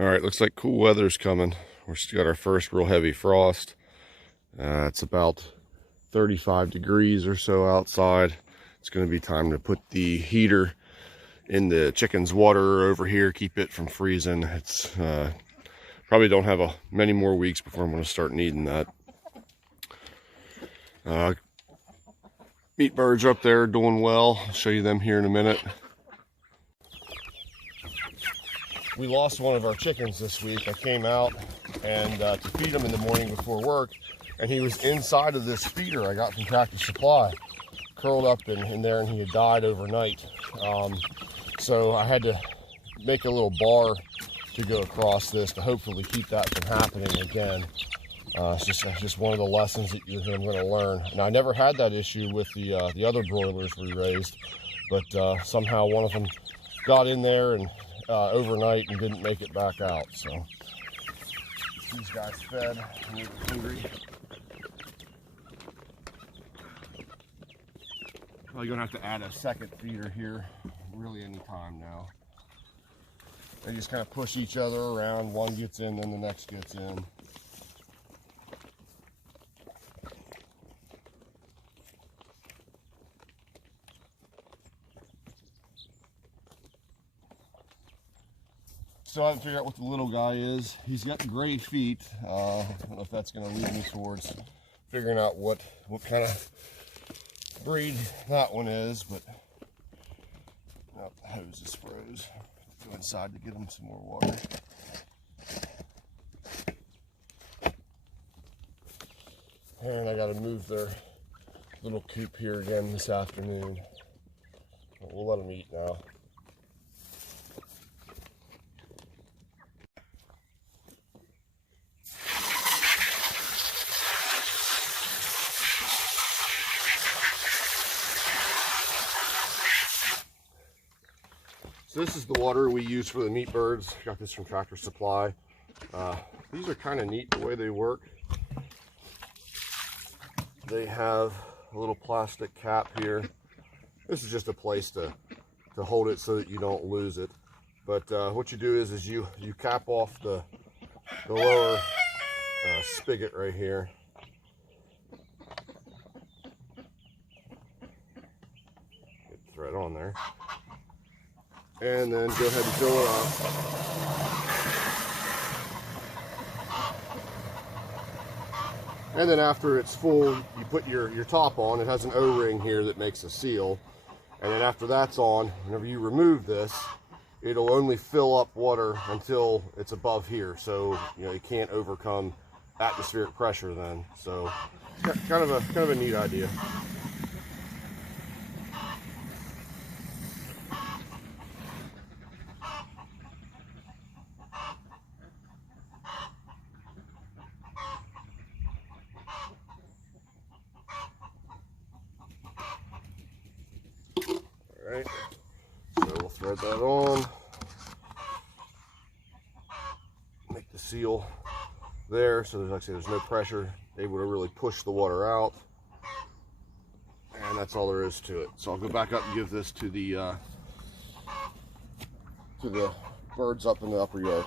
All right, looks like cool weather's coming. We're still got our first real heavy frost. It's about 35 degrees or so outside. It's going to be time to put the heater in the chicken's water over here, keep it from freezing. It's probably don't have many more weeks before I'm going to start needing that. Meat birds are up there doing well. I'll show you them here in a minute. We lost one of our chickens this week. I came out and to feed him in the morning before work, and he was inside of this feeder I got from Tractor Supply, curled up in there, and he had died overnight. So I had to make a little bar to go across this to hopefully keep that from happening again. It's just one of the lessons that I'm going to learn. And I never had that issue with the other broilers we raised, but somehow one of them got in there and overnight and didn't make it back out. So these guys fed and they were hungry. Probably gonna have to add a second feeder here really any time now. They just kind of push each other around. One gets in, then the next gets in. Still haven't figured out what the little guy is. He's got gray feet. I don't know if that's going to lead me towards figuring out what kind of breed that one is, but oh, the hose is froze. Go inside to get him some more water. And I got to move their little coop here again this afternoon. But we'll let them eat now. So this is the water we use for the meat birds. Got this from Tractor Supply. These are kind of neat the way they work. They have a little plastic cap here. This is just a place to hold it so that you don't lose it. But what you do is you cap off the lower spigot right here. Get the thread on there. And then go ahead and fill it up. And then after it's full, you put your top on. It has an O-ring here that makes a seal. And then after that's on, whenever you remove this, it'll only fill up water until it's above here. So, you know, you can't overcome atmospheric pressure then. So, kind of a neat idea. Alright, so we'll thread that on, make the seal there so there's, like I say, there's no pressure, able to really push the water out, and that's all there is to it. So I'll go back up and give this to the birds up in the upper yard.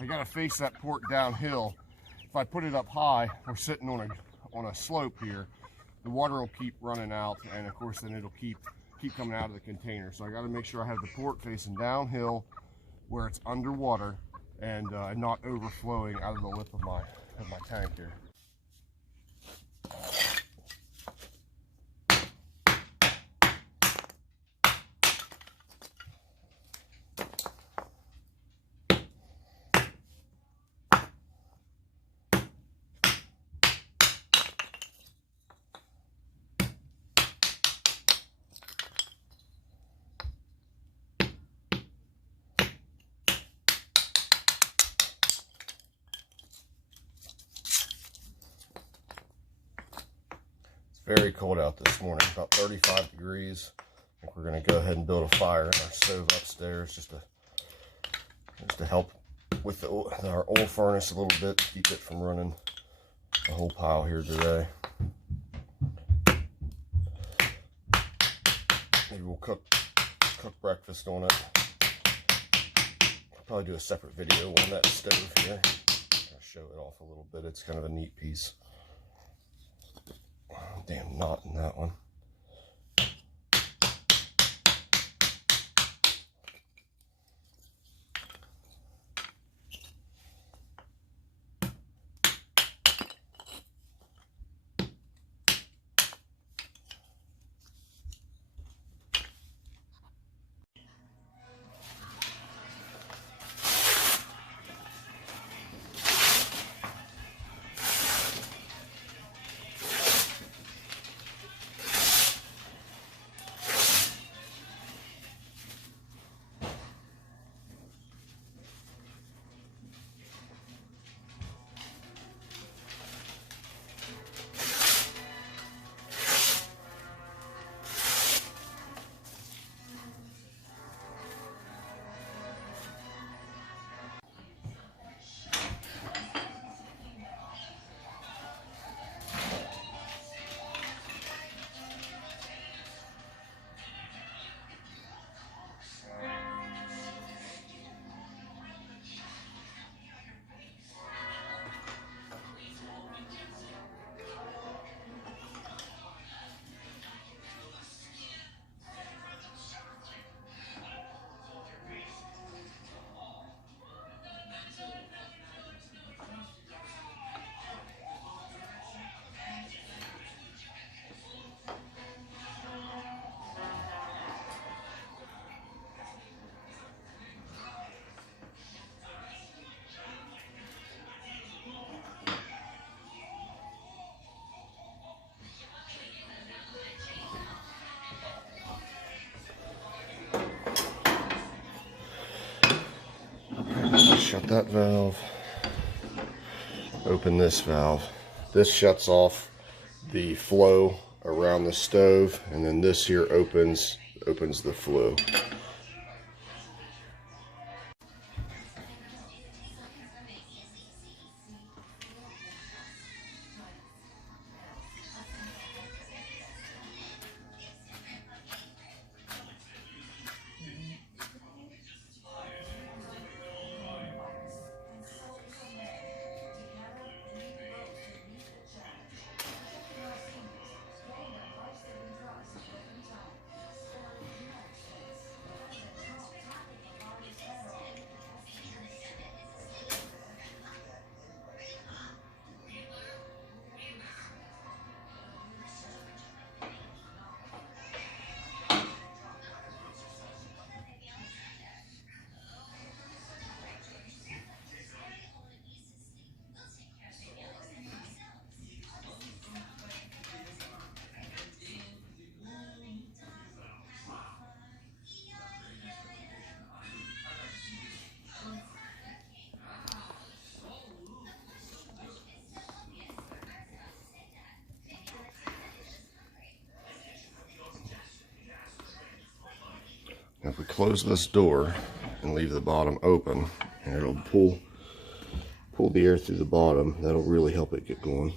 I gotta face that port downhill. If I put it up high, we're sitting on a slope here. The water will keep running out, and of course then it'll keep coming out of the container. So I gotta make sure I have the port facing downhill where it's underwater and not overflowing out of the lip of my tank here. Very cold out this morning, about 35 degrees. I think we're going to go ahead and build a fire in our stove upstairs just to help with our oil furnace a little bit, keep it from running a whole pile here today. Maybe we'll cook breakfast on it. I'll probably do a separate video on that stove here. I'll show it off a little bit. It's kind of a neat piece. Damn knot in that one. Shut that valve. Open this valve. This shuts off the flow around the stove, and then this here opens the flow. Now if we close this door and leave the bottom open, and it'll pull the air through the bottom, that'll really help it get going.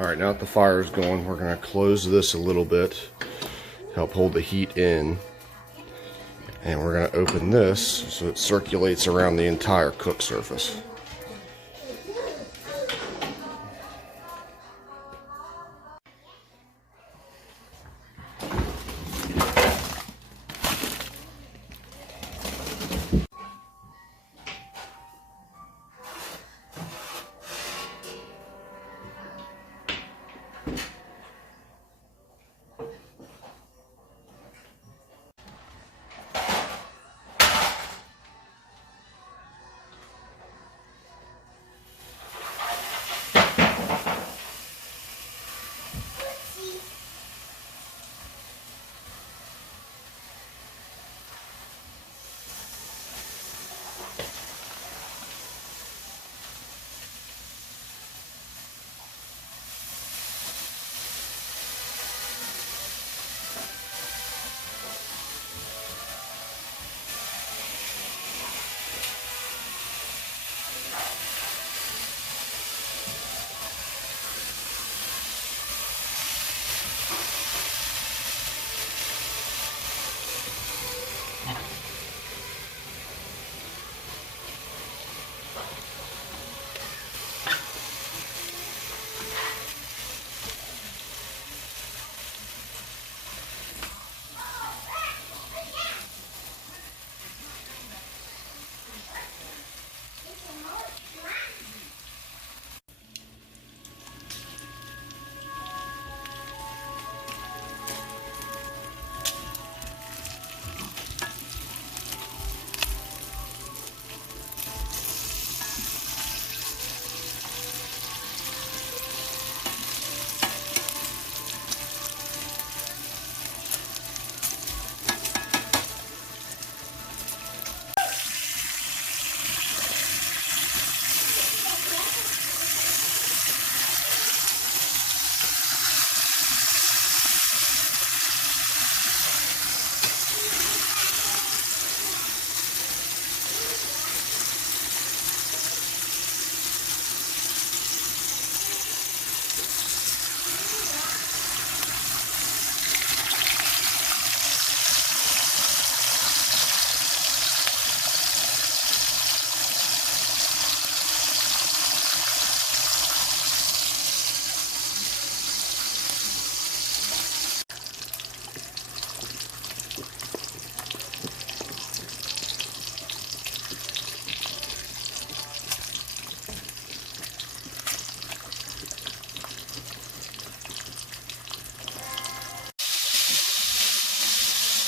All right, now that the fire is going, we're gonna close this a little bit, help hold the heat in. And we're gonna open this so it circulates around the entire cook surface.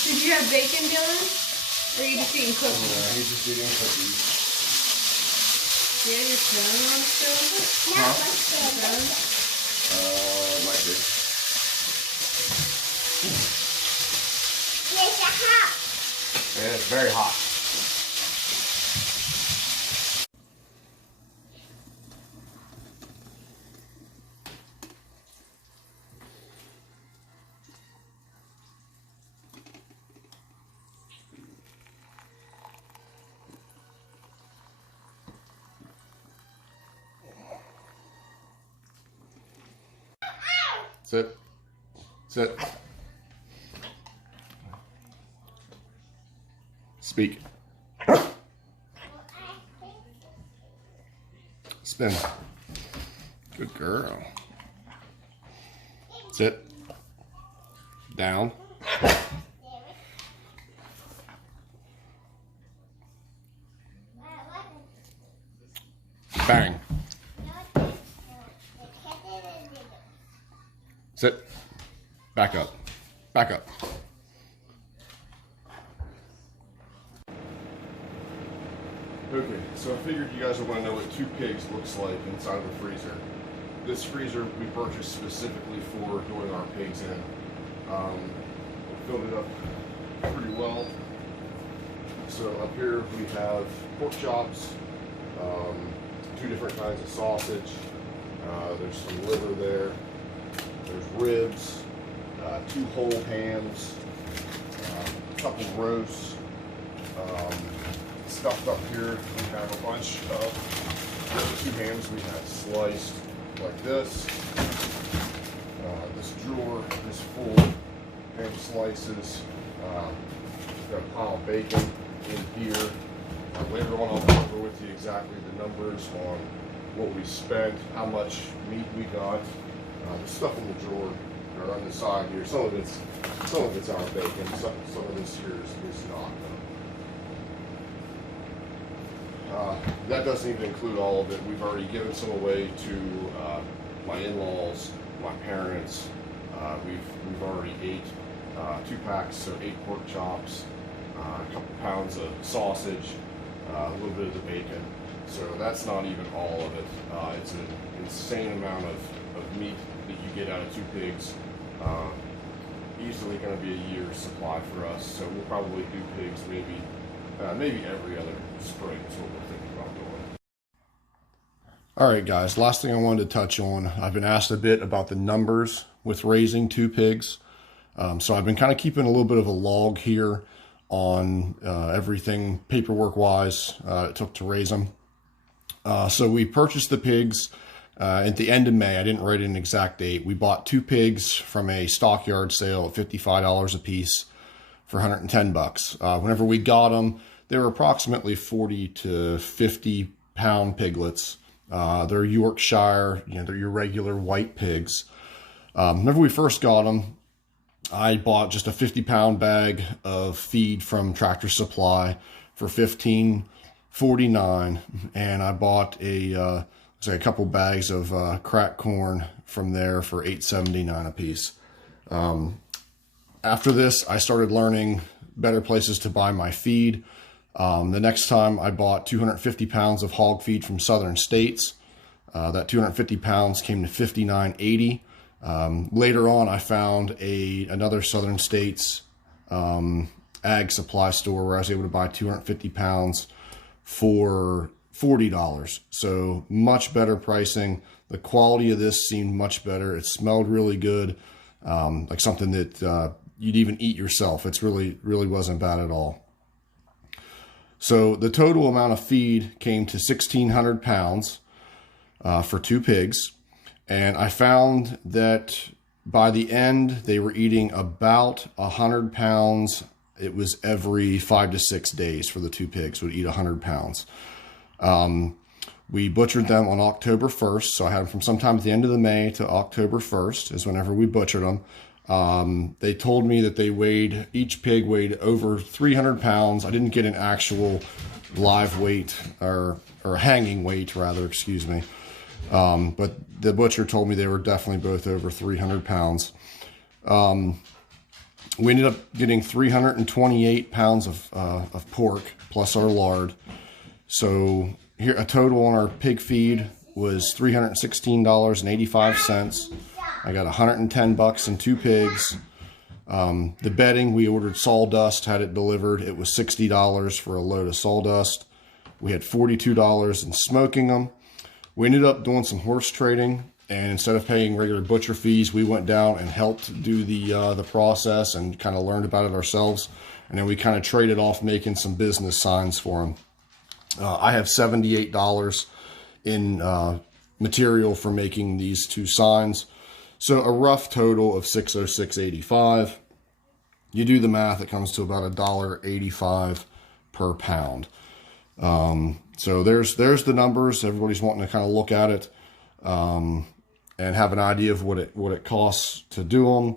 Did you have bacon, Dylan? Or are you just eating cookies? Yeah, he's just eating cookies. Yeah, you're smelling on the stove? Not Huh? much Might be. It's hot. Yeah, it's very hot. Sit. Sit. Speak. Spin. Good girl. Sit. Down. Bang. Sit. Back up. Back up. Okay, so I figured you guys would want to know what 2 pigs looks like inside of the freezer. This freezer we purchased specifically for doing our pigs in. We filled it up pretty well. So up here we have pork chops, 2 different kinds of sausage. There's some liver there. There's ribs, 2 whole hams, a couple roasts. Stuffed up here, we have a bunch of the 2 hams we have sliced like this. drawer is full of ham slices. Got a pile of bacon in here. Later on, I'll go over with you exactly the numbers on what we spent, how much meat we got. The stuff in the drawer or on the side here, some of it's our bacon, some of this here is not. That doesn't even include all of it. We've already given some away to my in-laws, my parents. We've already ate 2 packs, so 8 pork chops, a couple pounds of sausage, a little bit of the bacon. So that's not even all of it. It's an insane amount of meat that you get out of 2 pigs. Easily going to be a year's supply for us. So we'll probably do pigs maybe every other spring is what we're thinking about doing. All right, guys, last thing I wanted to touch on, I've been asked a bit about the numbers with raising 2 pigs. So I've been kind of keeping a little bit of a log here on everything paperwork-wise it took to raise them. So we purchased the pigs at the end of May. I didn't write an exact date. We bought 2 pigs from a stockyard sale at $55 a piece for 110 bucks. Whenever we got them, they were approximately 40 to 50 pound piglets. They're Yorkshire, they're your regular white pigs. Whenever we first got them, I bought just a 50-pound bag of feed from Tractor Supply for $15.49, and I bought a couple bags of cracked corn from there for $8.79 a piece. After this, I started learning better places to buy my feed. The next time I bought 250 pounds of hog feed from Southern States. That 250 pounds came to $59.80. Later on, I found another Southern States ag supply store where I was able to buy 250 pounds for $40. So much better pricing. The quality of this seemed much better. It smelled really good, like something that you'd even eat yourself. It's really wasn't bad at all. So the total amount of feed came to 1,600 pounds for 2 pigs. And I found that by the end, they were eating about 100 pounds. It was every 5 to 6 days for the 2 pigs would eat 100 pounds. We butchered them on October 1st. So I had them from sometime at the end of the May to October 1st is whenever we butchered them. They told me that each pig weighed over 300 pounds. I didn't get an actual live weight or hanging weight rather, excuse me. But the butcher told me they were definitely both over 300 pounds. We ended up getting 328 pounds of pork plus our lard. So here, a total on our pig feed was $316.85. I got 110 bucks and 2 pigs. The bedding, we ordered sawdust, had it delivered. It was $60 for a load of sawdust. We had $42 in smoking them. We ended up doing some horse trading, and instead of paying regular butcher fees, we went down and helped do the process and kind of learned about it ourselves. And then we kind of traded off making some business signs for them. I have $78 in material for making these 2 signs. So a rough total of $606.85. You do the math, it comes to about $1.85 per pound. So there's the numbers. Everybody's wanting to kind of look at it and have an idea of what it costs to do them.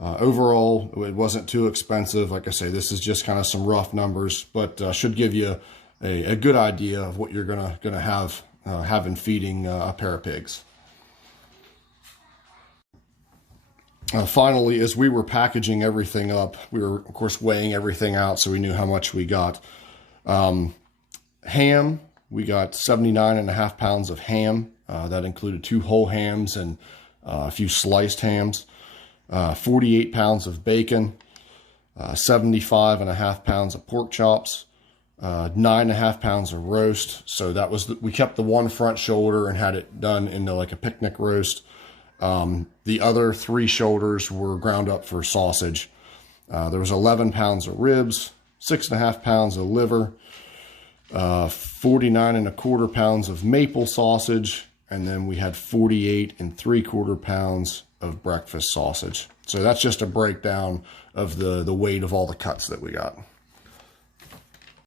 Overall, it wasn't too expensive. Like I say, this is just kind of some rough numbers, but should give you a good idea of what you're gonna have in feeding a pair of pigs. Finally, as we were packaging everything up, we were of course weighing everything out so we knew how much we got. Ham, we got 79.5 pounds of ham. That included 2 whole hams and a few sliced hams. 48 pounds of bacon, 75.5 pounds of pork chops, 9.5 pounds of roast. So that was we kept the one front shoulder and had it done into like a picnic roast. The other 3 shoulders were ground up for sausage. There was 11 pounds of ribs, 6.5 pounds of liver, 49.25 pounds of maple sausage, and then we had 48.75 pounds of breakfast sausage. So that's just a breakdown of the weight of all the cuts that we got.